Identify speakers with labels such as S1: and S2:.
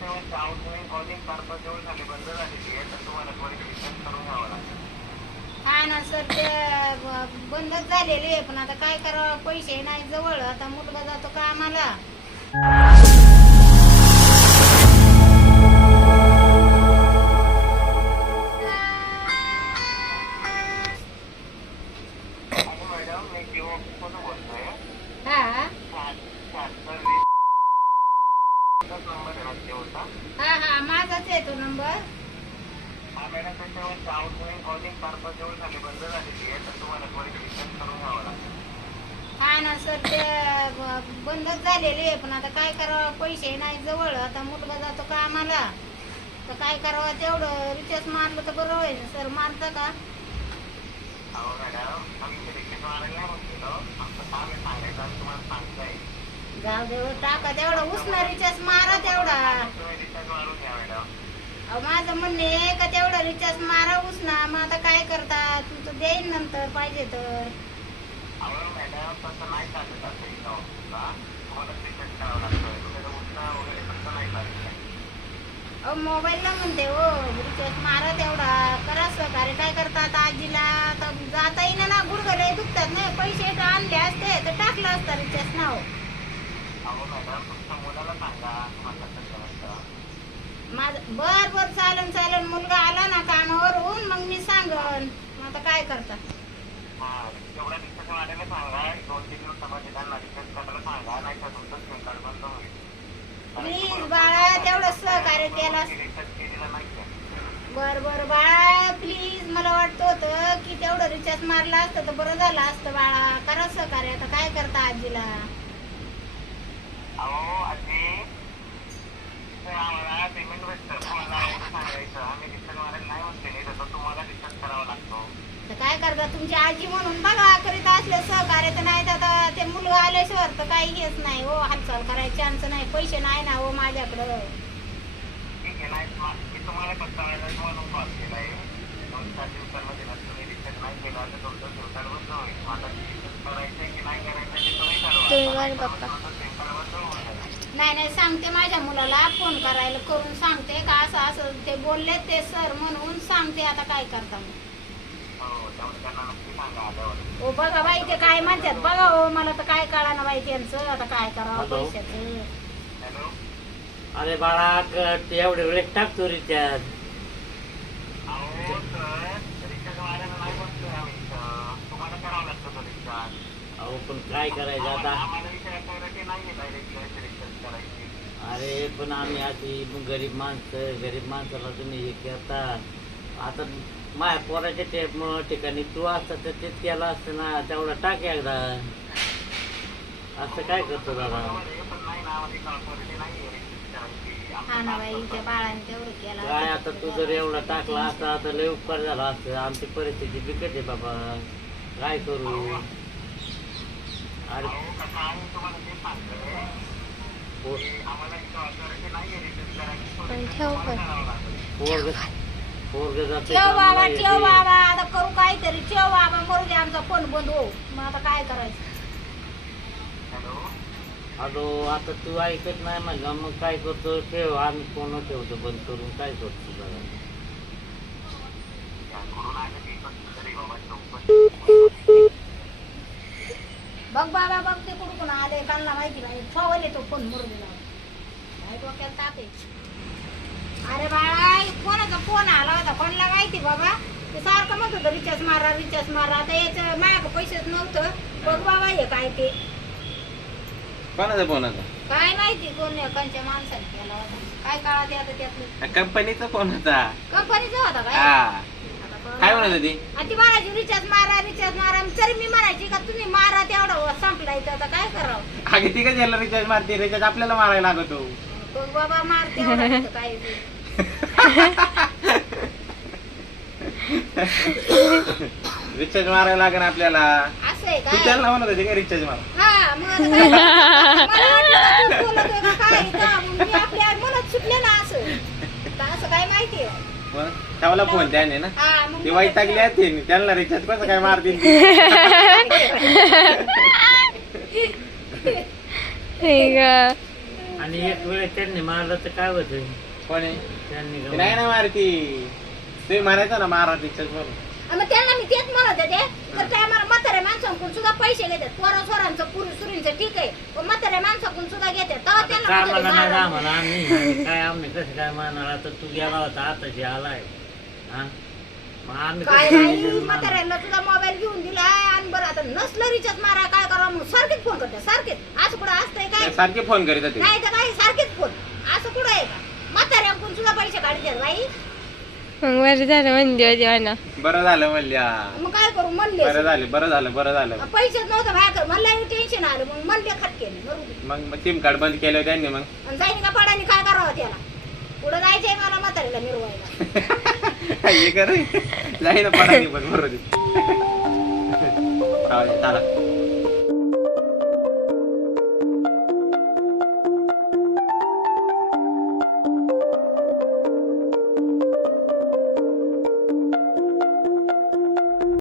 S1: Calling दिवस झाले बंद झालेली आहे तर तुम्हाला रिचार्ज करून घ्यावं लागेल.
S2: हा ना सर ते ब- बंदच झालेली आहे पण आता काय करावं? पैसे नाही जवळ आता मुलगा जातो का आम्हाला
S1: आणि मॅडम मी जिओ ऑफिसमधून बोलतोय?
S2: हा?
S1: शहात्तर वीस नंबर आहे ना जिओचा
S2: हा हा माझाच आहे तो नंबर
S1: हा मॅडम त्याच्यावर आउटगोईंग कॉलिंग झाले बंद झालेली आहे तर तुम्हाला थोडी रिचार्ज करून घ्यावं लागेल.
S2: हा ना सर ते ब- बंदच झालेली आहे पण आता काय करावं पैसे नाही जवळ आता मुलगा जातो का आम्हाला तर काय करावं तेवढं रिचार्ज मारलं तर बरं होईल सर मारता का?
S1: अहो मॅडम आम्ही रिचार्ज मारायला नाही म्हणतो आमचं काम आहे सांगायचं तुम्हाला सांगताय
S2: जाऊ दे हो, टाका तेवढा उसना रिचार्ज मारा तेवढा.
S1: रिचार्ज मारून घ्या
S2: माझं म्हणणे आहे का तेवढा रिचार्ज मारा उसना मग आता काय करता? तुमचं देईन नंतर पाहिजे तर.
S1: अहो मॅडम तसं नाही
S2: मोबाईलला म्हणते हो रिचार्ज मारा तेवढा. करा सहकार्य. काय करता आता आजीला? आता जाता येईना ना गुडघरे दुखतात ना. पैसे तर आणले असते तर टाकलं असतं रिचार्ज नाव. माझ बर बर चालन चालन. मुलगा आला ना कामावरून मग मी सांगन. आता काय करता?
S1: हा
S2: प्लीज बाळा तेवढं सहकार्य केलं? बर बर बाळा प्लीज मला वाटतं होतं की तेवढं रिचार्ज मारलं असतं तर बरं झालं असतं बाळा. करा सहकार्य. आता काय करता आजीला?
S1: अहो आजी. ते आम्हाला पेमेंट भेटतं तुम्हाला एवढं सांगायचं. आम्ही मारायला नाही म्हणते नाही तसं तुम्हाला रिचार्ज करावा लागतो.
S2: तर काय करता? तुमची आजी म्हणून बघा करीत असले सहकार्य तर नाही तर आता ते मुलगा आल्याशिवाय तर काही हेच नाही हो. हालचाल करायची चान्स नाही. पैसे नाही ना हो माझ्याकडं.
S1: ठीक आहे नाही मा- तुम्हाला कंटाळायला म्हणून कॉल केला आहे दोन चार दिवसांमध्ये जर तुम्ही रिचार्ज नाही केला तर तुमचं बंद होईल. आता करायचं की नाही करायचं ते तुम्ही ठरवा
S2: ते
S1: आता
S2: बरं
S1: तुमचं
S2: पप्पा.
S1: सिम कार्ड बंद होऊन जाईल.
S2: नाही नाही सांगते माझ्या मुलाला फोन करायला करून सांगते का असं असं ते बोलले ते सर म्हणून सांगते आता काय करता मग.
S1: हो आल्यावर.
S2: हो बघा बाई ते काय म्हणतात बघा हो मला तर काय कळा ना बाई त्यांचं आता काय करावं. पैशाचं.
S1: हॅलो.
S3: अरे बाळा क- ते एवढे
S1: लागतं तो रिचार्ज
S3: अहो पण काय करायचं आता? अरे पण आम्ही आधी गरीब माणसं गरीब माणसाला तुम्ही हे करता. आता माझ्या पोराच्या ते म- ठिकाणी तू असता तर तेच केलं असतं ना. तेवढा टाक एकदा. असं काय करतो दादा?
S2: हा
S3: काय आता तू जर एवढा टाकला असता आता लय उपकार झाला असतं. आमची परिस्थिती बिकट आहे बाबा. काय करू? अरे
S1: अहो कसं आहे तुम्हाला ते सांगतोय
S3: पो-
S1: की आम्हाला इथं ऑथॉरिटी नाही आहे रिचार्ज करायची तो
S4: पण ठेव पण.
S3: पोरग पोरग जाते
S2: ठेव बाबा ठेव. बाबा. आता करू काहीतरी. ठेव बाबा मरू दे आमचा फोन बंद. हो मग आता काय करायचं?
S1: हॅलो?
S3: हॅलो आता तू ऐकत नाही म्हणलं. मग काय करतो? ठेव आम्ही फोन ठेवतो बंद करून. काय करतो? जरा
S1: याकडून आलं की पण तरी बाबा चौकशी
S2: बाबा बघ ते कुठून आले कालला माहिती नाही. ठेवले तो फोन मरू दिला. काय डोक्यात टाके अरे बाळा कोणाचा फोन आला होता? कोणाला माहिती बाबा? ते सारखं म्हणत होतं रिचार्ज मारा रिचार्ज मारा. आता याचं माझ्याकडे पैसेच नव्हतं. बघ बाबा हे काय ते.
S5: कोणाचा फोन होता?
S2: काय माहिती कोण एकांच्या माणसाने केला होता. काय काळा ते आता त्यातलं.
S5: कंपनीचा फोन होता.
S2: कंपनीचा होता काय?
S5: हा.
S2: आता बघ.
S5: काय म्हणत होती?
S2: आणि ती म्हणायची रिचार्ज मारा रिचार्ज मारा. तरी मी म्हणायची का तुम्ही आता काय करावं?
S5: अगे ती का रिचार्ज मारते रिचार्ज आपल्याला मारायला लागतो.
S2: बघ बाबा मारते एवढा काय.
S5: रिचार्ज मारायला लागेल आपल्याला.
S2: असं आहे
S5: तू
S2: काय?
S5: त्यांना म्हणत होती का रिचार्ज मारा?
S2: हा मग आता काय? करायचं? मला वाटलं का तू बोलतोय का काय इथं? मग मी आपल्या मनात सुटले ना असं. का असं काय माहितीये
S5: मग ठेवला फोन त्याने ना?
S2: हा मग
S5: ती
S2: मी
S5: वाईट टाकली असते त्यांना रिचार्ज कसं काय मारतील? ती?
S4: हे ग
S3: आणि एक वेळेस त्यांनी मारलं तर काय होतं
S5: कोण? आहे
S3: त्यांनी
S5: ती नाही ना मारती. तुम्ही म्हणायचं ना मारा म्हणून
S2: आणि मग त्यांना मी तेच म्हणत होते. तर काय मला म्हाताऱ्या माणसांकडून सुद्धा पैसे घेतात. पोरा सोरांचं पुरुष सुरींचं ठीक आहे. पण म्हाताऱ्या माणसाकडून सुद्धा घेतात. तेव्हा त्यांना म्हणत
S3: नाही
S2: मारा.
S3: आम्हाला आम्ही. काय आम्ही कसं काय मारणार आता तू गेला होता आताशी आलाय. हा?
S2: काय नाही म्हाताऱ्यांना तुझा मोबाईल घेऊन दिलाय आणि बरं आता नसलं रिचार्ज मारा काय करा मग सारखेच फोन करते सारखेच. असं कुठं असतंय काय?
S5: सारखे फोन करीत होते.
S2: नाही तर काय सारखेच फोन असं कुठं आहे? का म्हाताऱ्यांकडून सुद्धा पैसे काढतात बाई
S4: मग बरं झालं म्हणजे जेवणा
S5: बरं झालं म्हणल्या.
S2: मग काय करू
S5: बरं
S2: म्हणले
S5: झालं बरं झालं बरं झालं.
S2: पैसेच नव्हतं बाहेर मला टेन्शन आलं. मग म्हणले खटकेने मरू दे.
S5: मग सिम कार्ड बंद केलं त्यांनी मग.
S2: आणि जाईन का पाडाने? काय करावं त्याला? पुढं जायचंय मला म्हातारीला मिरवायला.
S5: हे कर जाई ना पडा पण बरोबर चला